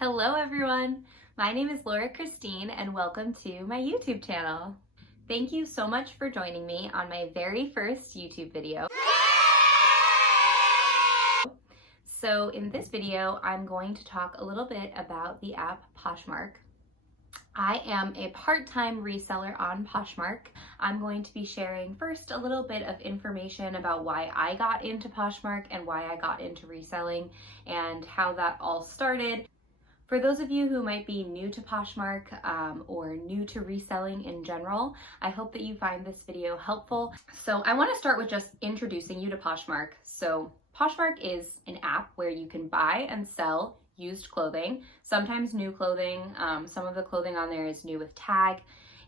Hello everyone! My name is Laura Christine and welcome to my YouTube channel. Thank you so much for joining me on my very first YouTube video. So in this video, I'm going to talk a little bit about the app Poshmark. I am a part-time reseller on Poshmark. I'm going to be sharing first a little bit of information about why I got into Poshmark and why I got into reselling and how that all started. For those of you who might be new to Poshmark or new to reselling in general, I hope that you find this video helpful. So I want to start with just introducing you to Poshmark. So Poshmark is an app where you can buy and sell used clothing, sometimes new clothing. Some of the clothing on there is new with tag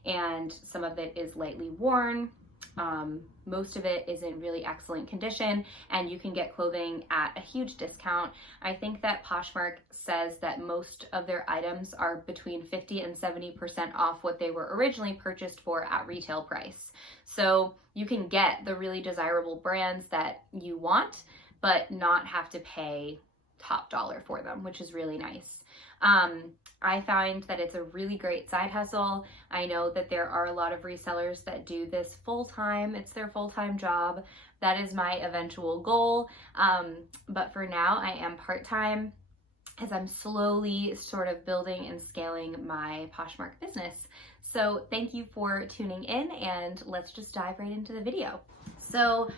and some of it is lightly worn. Most of it is in really excellent condition and you can get clothing at a huge discount. I think that Poshmark says that most of their items are between 50 and 70% off what they were originally purchased for at retail price. So you can get the really desirable brands that you want, but not have to pay top dollar for them, which is really nice. I find that it's a really great side hustle. I know that there are a lot of resellers that do this full-time. It's their full-time job. That is my eventual goal. But for now, I am part-time as I'm slowly sort of building and scaling my Poshmark business. So thank you for tuning in and let's just dive right into the video. So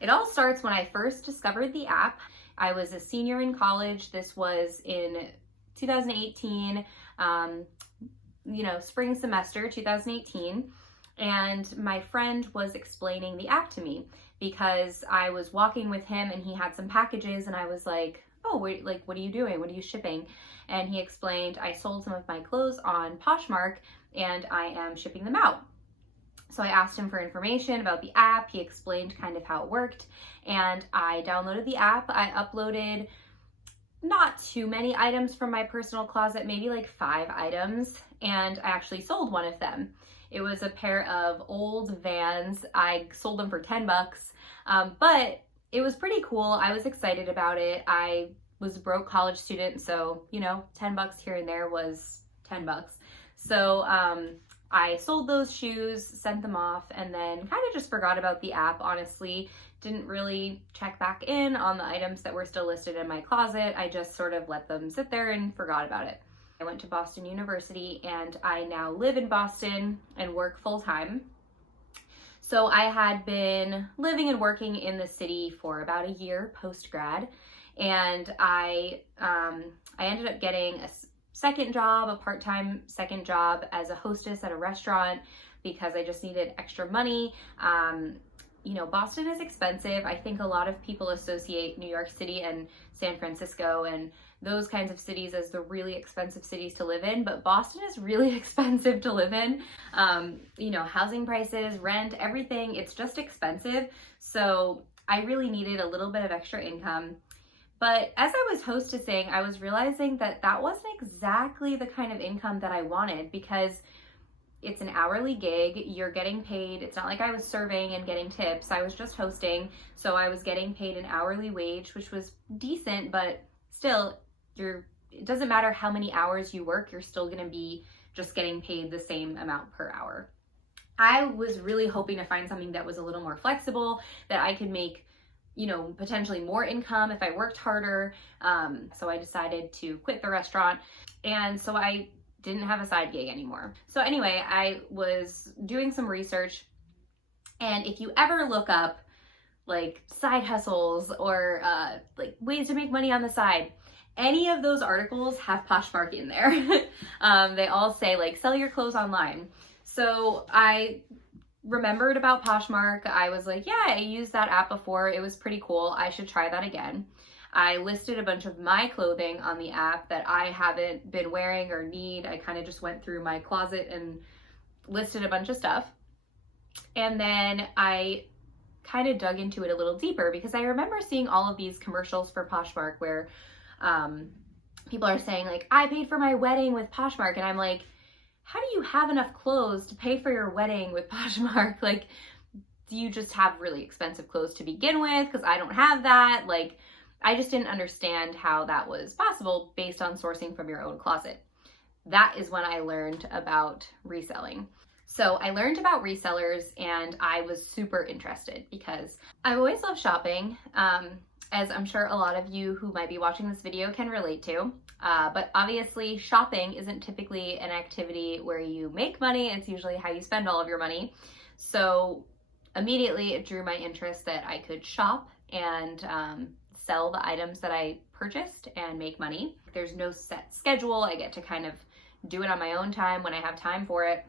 it all starts when I first discovered the app. I was a senior in college. This was in 2018, spring semester 2018, and my friend was explaining the app to me because I was walking with him and he had some packages and I was like, oh, wait, like, what are you doing? What are you shipping? And he explained, I sold some of my clothes on Poshmark and I am shipping them out. So I asked him for information about the app. He explained kind of how it worked and I downloaded the app. I uploaded not too many items from my personal closet, maybe like 5 items, and I actually sold one of them. It was a pair of old Vans. I sold them for 10 bucks, but it was pretty cool. I was excited about it. I was a broke college student, so 10 bucks here and there was 10 bucks. So I sold those shoes, sent them off, and then kind of just forgot about the app, honestly. Didn't really check back in on the items that were still listed in my closet. I just sort of let them sit there and forgot about it. I went to Boston University and I now live in Boston and work full-time. So I had been living and working in the city for about a year post-grad, and I ended up getting a part-time second job as a hostess at a restaurant because I just needed extra money. Boston is expensive. I think a lot of people associate New York City and San Francisco and those kinds of cities as the really expensive cities to live in, but Boston is really expensive to live in. Housing prices, rent, everything, it's just expensive. So I really needed a little bit of extra income. But as I was hostessing, I was realizing that that wasn't exactly the kind of income that I wanted because it's an hourly gig, you're getting paid. It's not like I was serving and getting tips. I was just hosting, so I was getting paid an hourly wage, which was decent, but still, it doesn't matter how many hours you work, you're still gonna be just getting paid the same amount per hour. I was really hoping to find something that was a little more flexible, that I could make potentially more income if I worked harder. So I decided to quit the restaurant. And so I didn't have a side gig anymore. So anyway, I was doing some research, and if you ever look up like side hustles or like ways to make money on the side, any of those articles have Poshmark in there. They all say like sell your clothes online. So I remembered about Poshmark. I was like, yeah, I used that app before. It was pretty cool. I should try that again. I listed a bunch of my clothing on the app that I haven't been wearing or need. I kind of just went through my closet and listed a bunch of stuff. And then I kind of dug into it a little deeper because I remember seeing all of these commercials for Poshmark where people are saying like, I paid for my wedding with Poshmark. And I'm like, how do you have enough clothes to pay for your wedding with Poshmark? Like, do you just have really expensive clothes to begin with? Because I don't have that. Like, I just didn't understand how that was possible based on sourcing from your own closet. That is when I learned about reselling. So I learned about resellers and I was super interested because I've always loved shopping, as I'm sure a lot of you who might be watching this video can relate to. But obviously shopping isn't typically an activity where you make money. It's usually how you spend all of your money. So immediately it drew my interest that I could shop and sell the items that I purchased and make money. There's no set schedule. I get to kind of do it on my own time when I have time for it.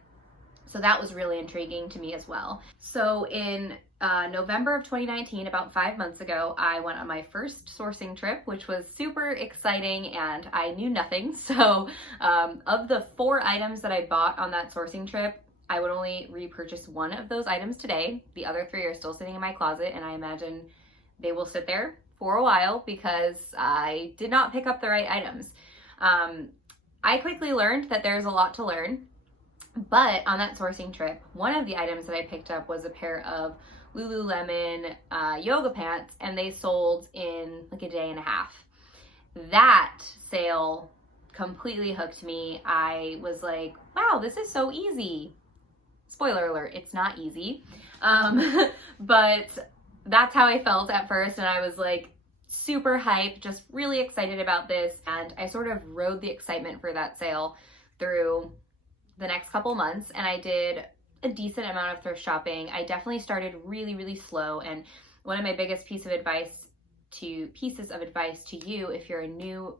So that was really intriguing to me as well. So in November of 2019, about 5 months ago, I went on my first sourcing trip, which was super exciting and I knew nothing. So of the 4 items that I bought on that sourcing trip, I would only repurchase 1 of those items today. The other 3 are still sitting in my closet and I imagine they will sit there for a while because I did not pick up the right items. I quickly learned that there's a lot to learn. But on that sourcing trip, one of the items that I picked up was a pair of Lululemon yoga pants, and they sold in like a day and a half. That sale completely hooked me. I was like, wow, this is so easy. Spoiler alert, it's not easy. But that's how I felt at first, and I was like super hyped, just really excited about this. And I sort of rode the excitement for that sale through the next couple months, and I did a decent amount of thrift shopping. I definitely started really, really slow, and one of my biggest pieces of advice to you if you're a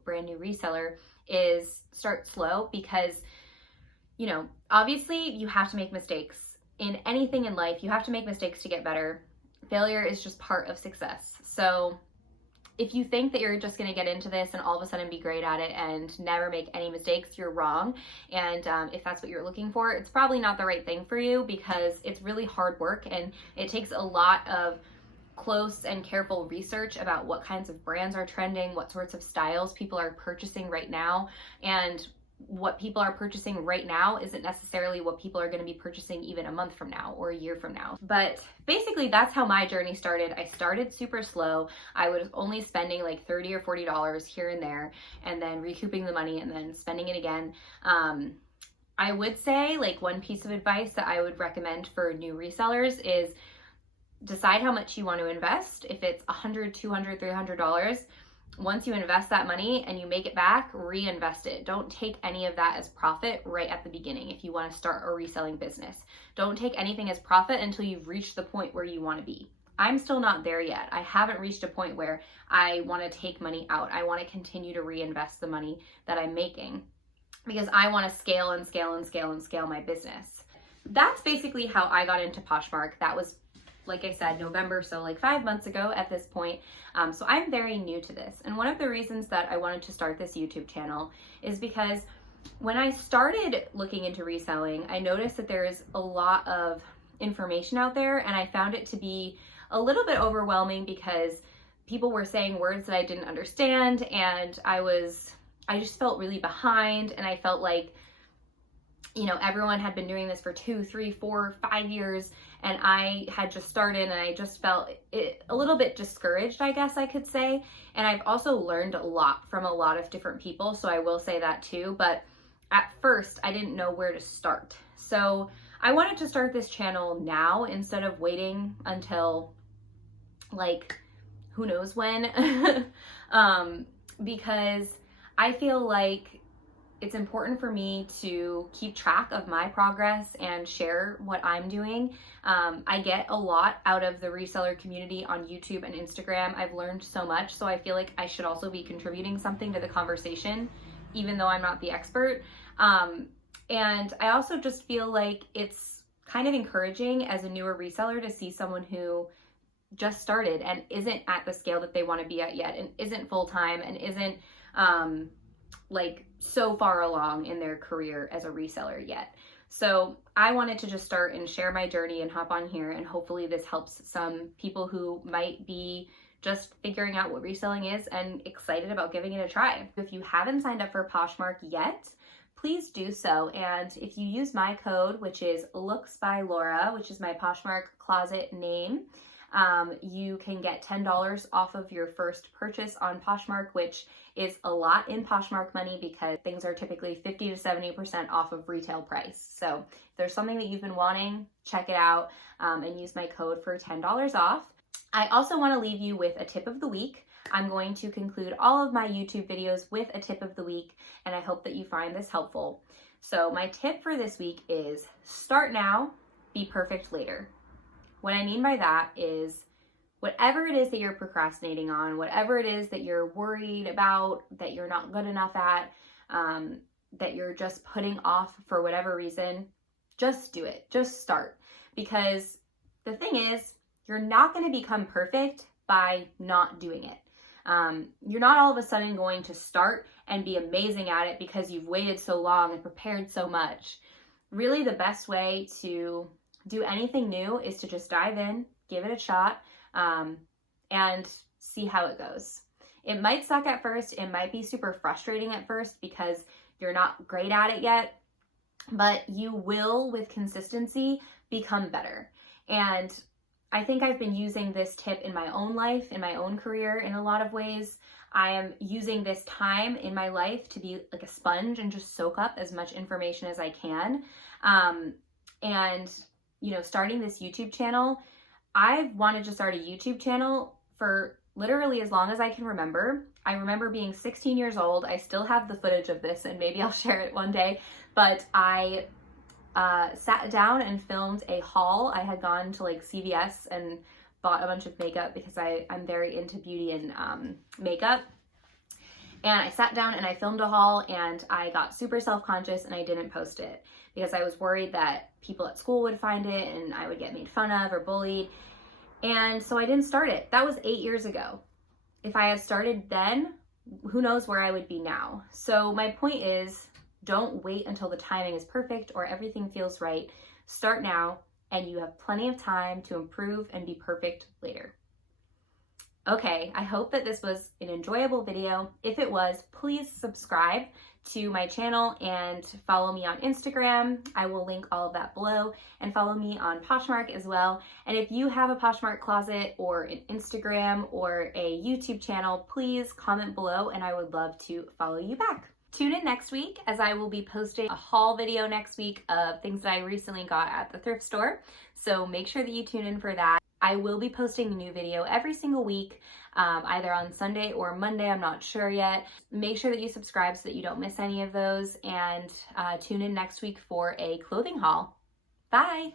brand new reseller is start slow, because you know, obviously you have to make mistakes. In anything in life, you have to make mistakes to get better. Failure is just part of success. So if you think that you're just going to get into this and all of a sudden be great at it and never make any mistakes, you're wrong. And if that's what you're looking for, it's probably not the right thing for you, because it's really hard work and it takes a lot of close and careful research about what kinds of brands are trending, what sorts of styles people are purchasing right now, and what people are purchasing right now isn't necessarily what people are going to be purchasing even a month from now or a year from now. But basically that's how my journey started. I started super slow. I was only spending like $30 or $40 here and there, and then recouping the money and then spending it again. I would say, like, one piece of advice that I would recommend for new resellers is decide how much you want to invest. If it's $100, $200, $300, once you invest that money and you make it back, reinvest it. Don't take any of that as profit right at the beginning if you want to start a reselling business. Don't take anything as profit until you've reached the point where you want to be. I'm still not there yet. I haven't reached a point where I want to take money out. I want to continue to reinvest the money that I'm making because I want to scale and scale and scale and scale my business. That's basically how I got into Poshmark. That was, like I said, November, so like 5 months ago at this point. So I'm very new to this. And one of the reasons that I wanted to start this YouTube channel is because when I started looking into reselling, I noticed that there is a lot of information out there, and I found it to be a little bit overwhelming because people were saying words that I didn't understand, and I just felt really behind, and I felt like, you know, everyone had been doing this for 2, 3, 4, 5 years, and I had just started, and I just felt a little bit discouraged, I guess I could say. And I've also learned a lot from a lot of different people, so I will say that too. But at first, I didn't know where to start. So I wanted to start this channel now instead of waiting until, like, who knows when, because I feel like it's important for me to keep track of my progress and share what I'm doing. I get a lot out of the reseller community on YouTube and Instagram. I've learned so much, so I feel like I should also be contributing something to the conversation, even though I'm not the expert. And I also just feel like it's kind of encouraging as a newer reseller to see someone who just started and isn't at the scale that they want to be at yet, and isn't full-time, and isn't like so far along in their career as a reseller yet. So I wanted to just start and share my journey and hop on here, and hopefully this helps some people who might be just figuring out what reselling is and excited about giving it a try. If you haven't signed up for Poshmark yet, please do so. And if you use my code, which is Looks by Laura, which is my Poshmark closet name, you can get $10 off of your first purchase on Poshmark, which is a lot in Poshmark money because things are typically 50 to 70% off of retail price. So if there's something that you've been wanting, check it out and use my code for $10 off. I also want to leave you with a tip of the week. I'm going to conclude all of my YouTube videos with a tip of the week, and I hope that you find this helpful. So my tip for this week is start now, be perfect later. What I mean by that is whatever it is that you're procrastinating on, whatever it is that you're worried about, that you're not good enough at, that you're just putting off for whatever reason, just do it. Just start. Because the thing is, you're not going to become perfect by not doing it. You're not all of a sudden going to start and be amazing at it because you've waited so long and prepared so much. Really, the best way to do anything new is to just dive in, give it a shot, and see how it goes. It might suck at first. It might be super frustrating at first because you're not great at it yet, but you will, with consistency, become better. And I think I've been using this tip in my own life, in my own career in a lot of ways. I am using this time in my life to be like a sponge and just soak up as much information as I can. And, you know, starting this YouTube channel, I've wanted to start a YouTube channel for literally as long as I can remember. I remember being 16 years old. I still have the footage of this and maybe I'll share it one day, but I sat down and filmed a haul. I had gone to like CVS and bought a bunch of makeup because I'm very into beauty and makeup. And I sat down and I filmed a haul and I got super self-conscious and I didn't post it because I was worried that people at school would find it and I would get made fun of or bullied. And so I didn't start it. That was 8 years ago. If I had started then, who knows where I would be now. So my point is, don't wait until the timing is perfect or everything feels right. Start now, and you have plenty of time to improve and be perfect later. Okay, I hope that this was an enjoyable video. If it was, please subscribe to my channel and follow me on Instagram. I will link all of that below, and follow me on Poshmark as well. And if you have a Poshmark closet or an Instagram or a YouTube channel, please comment below and I would love to follow you back. Tune in next week as I will be posting a haul video next week of things that I recently got at the thrift store. So make sure that you tune in for that. I will be posting a new video every single week, either on Sunday or Monday, I'm not sure yet. Make sure that you subscribe so that you don't miss any of those, and tune in next week for a clothing haul. Bye!